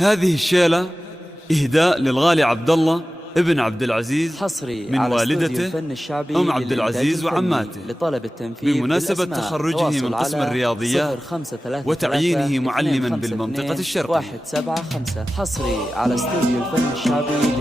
هذه الشيلة إهداء للغالي عبد الله ابن عبد العزيز حصري من على والدته الفن الشعبي أم عبد العزيز وعماته لطلب التنفيذ بمناسبة تخرجه من قسم الرياضيات وتعيينه معلما بالمنطقة الشرقية. 175 حصري على استوديو الفن الشعبي.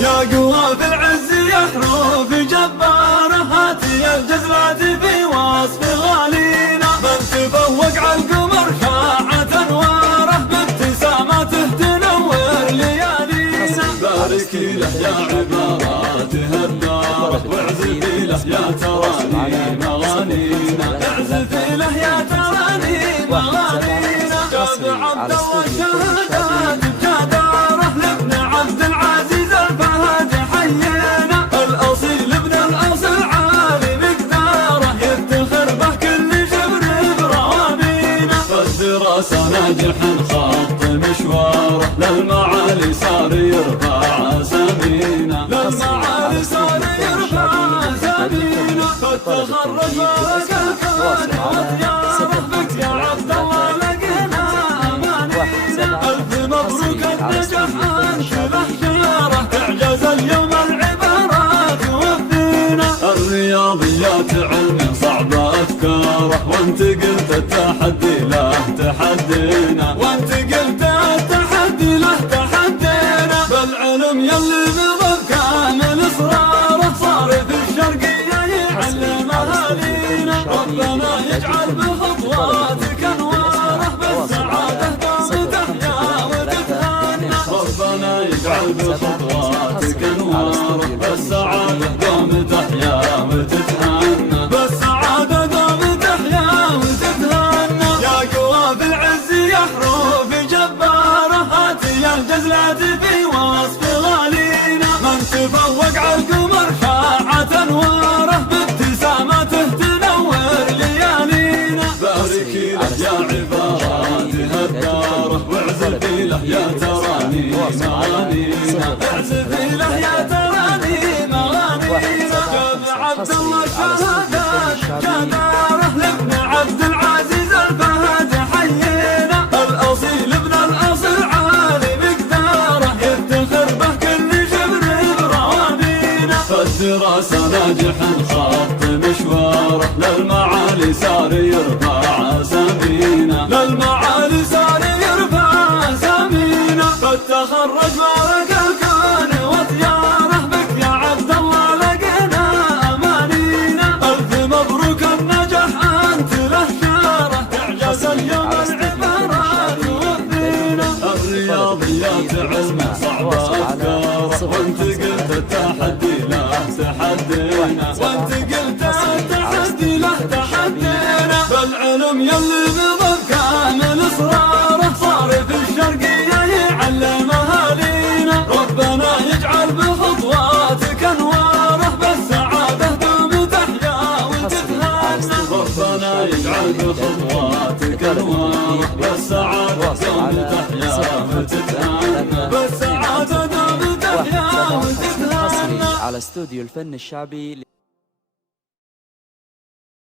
يا قوى في العز يا حروف جبارة هاتي الجزلات في وصف غالينا من تفوق على القمر شاعت انواره بابتساماته تنور ليالينا. باركي له يا عباراته الدارة واعزفي له يا تراني مغانينا اعزفي له يا تراني مغانينا. جاب عبد الله شهادات بجدارة لابن عبد العزيز الفهد حيينا الأصيل ابن الأصل عالي مقداره يفتخر به كل شبر بروابينا. فالدراسة ناجح خط مشواره للمعالي صار يرفع سمينا للمعالي صار يرفع سمينا. فتخرج فرق الكون وطياره بك يا عبد الله لقينا أمانينا. ألف مبروك النجاح أنت الأخيارة تعجز اليوم العبارات وفينا. الرياضيات علم صعب أفكاره وانت قلت التحدي له تحدينا وانت قلت التحدي له تحدينا. بالعلم يلي نظم كامل إصراره صار في الشرقية يعلم أهالينا. ربنا يجعل بخطواتك أنواره بالسعادة دوم تحيا وتتهنى. ربنا يجعل بخطواتك أنواره بالسعادة دوم تحيا وتتهنى بالسعادة دوم تحيا وتتهنى. يا قوى في العز يا حروف جبارة هاتي الجزلات في وصف غالينا من تفوق على القمر شاعت انواره بابتساماته تنور ليالينا. باركي له يا عباراته الدارة واعزفي له يا تراني مغانينا اعزفي له يا تراني مغانينا. جاب عبد الله شهادات جدارة لابن عبد العزيز الفهد حيينا الأصيل ابن الأصل عالي مقداره يفتخر به كل شبر بروابينا. فالدراسة ناجح خط مشواره للمعالي صار يرفع سمينا للمعالي صار يرفع سمينا. فالتخرج بارك الكون وطياره بك يا عبد الله لقينا أمانينا. ألف مبروك النجاح أنت الأخيارة تعجز اليوم العبارات وفينا. الرياضيات علم صعب أفكاره وانت قلت التحدي له تحدينا وانت قلت التحدي له تحدينا. بالعلم يلي نظم كامل إصراره صار في الشرقية يعلم أهالينا. ربنا يجعل بخطواتك أنواره بالسعادة دوم تحيا وتتهنى. ربنا يجعل بخطواتك أنواره بالسعادة دوم تحيا وتتهنى بالسعادة دوم تحيا وتتهنى. حصري على استوديو الفن الشعبي.